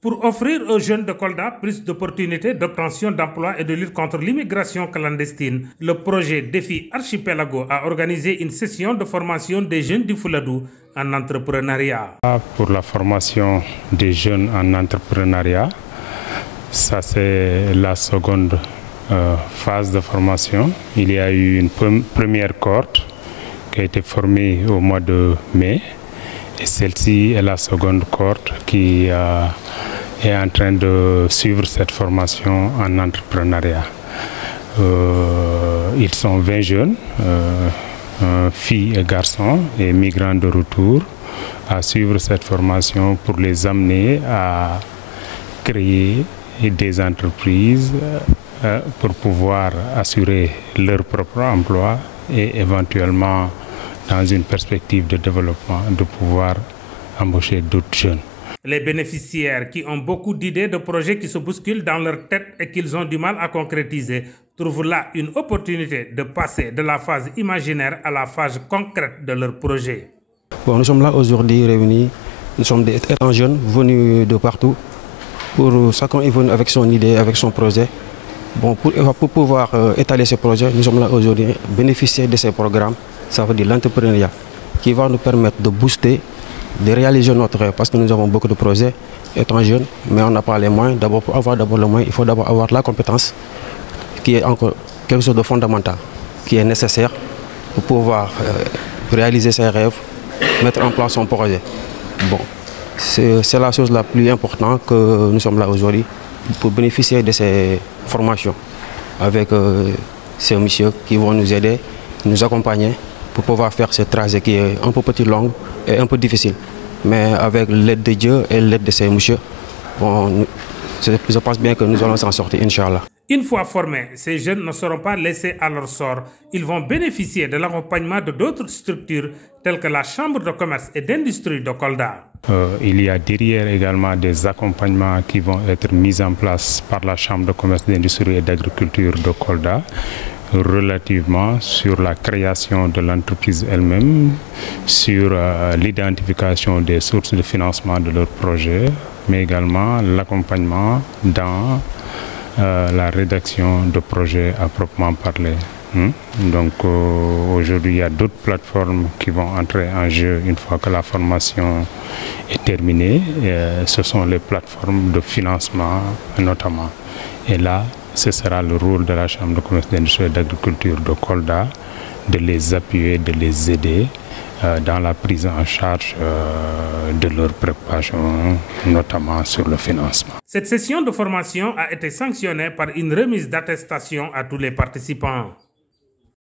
Pour offrir aux jeunes de Kolda plus d'opportunités d'obtention d'emploi et de lutte contre l'immigration clandestine, le projet Défi Archipelago a organisé une session de formation des jeunes du Fouladou en entrepreneuriat. Pour la formation des jeunes en entrepreneuriat, ça c'est la seconde phase de formation. Il y a eu une première cohorte qui a été formée au mois de mai et celle-ci est la seconde cohorte qui est en train de suivre cette formation en entrepreneuriat. Ils sont 20 jeunes, filles et garçons et migrants de retour, à suivre cette formation pour les amener à créer des entreprises pour pouvoir assurer leur propre emploi et éventuellement, dans une perspective de développement, de pouvoir embaucher d'autres jeunes. Les bénéficiaires qui ont beaucoup d'idées de projets qui se bousculent dans leur tête et qu'ils ont du mal à concrétiser trouvent là une opportunité de passer de la phase imaginaire à la phase concrète de leur projet. Bon, nous sommes là aujourd'hui réunis, nous sommes des jeunes venus de partout. Pour chacun est venu avec son idée, avec son projet. Bon, pour pouvoir étaler ce projet, nous sommes là aujourd'hui, bénéficier de ces programmes, ça veut dire l'entrepreneuriat, qui va nous permettre de booster, de réaliser notre rêve, parce que nous avons beaucoup de projets étant jeunes, mais on n'a pas les moyens. D'abord, pour avoir d'abord le moyen, il faut d'abord avoir la compétence, qui est encore quelque chose de fondamental, qui est nécessaire pour pouvoir réaliser ses rêves, mettre en place son projet. Bon, c'est la chose la plus importante que nous sommes là aujourd'hui, pour bénéficier de ces formations avec ces messieurs qui vont nous aider, nous accompagner pour pouvoir faire ce trajet qui est un peu petit, long et un peu difficile. Mais avec l'aide de Dieu et l'aide de ces messieurs, bon, je pense bien que nous allons s'en sortir, Inch'Allah. Une fois formés, ces jeunes ne seront pas laissés à leur sort. Ils vont bénéficier de l'accompagnement de d'autres structures telles que la Chambre de commerce et d'industrie de Kolda. Il y a derrière également des accompagnements qui vont être mis en place par la Chambre de commerce, d'industrie et d'agriculture de Kolda relativement sur la création de l'entreprise elle-même, sur l'identification des sources de financement de leurs projets, mais également l'accompagnement dans la rédaction de projets à proprement parler. Donc aujourd'hui, il y a d'autres plateformes qui vont entrer en jeu une fois que la formation est terminée. Ce sont les plateformes de financement notamment. Et là, ce sera le rôle de la Chambre de commerce, d'industrie et d'agriculture de Kolda de les appuyer, de les aider dans la prise en charge de leur préparation, notamment sur le financement. Cette session de formation a été sanctionnée par une remise d'attestation à tous les participants.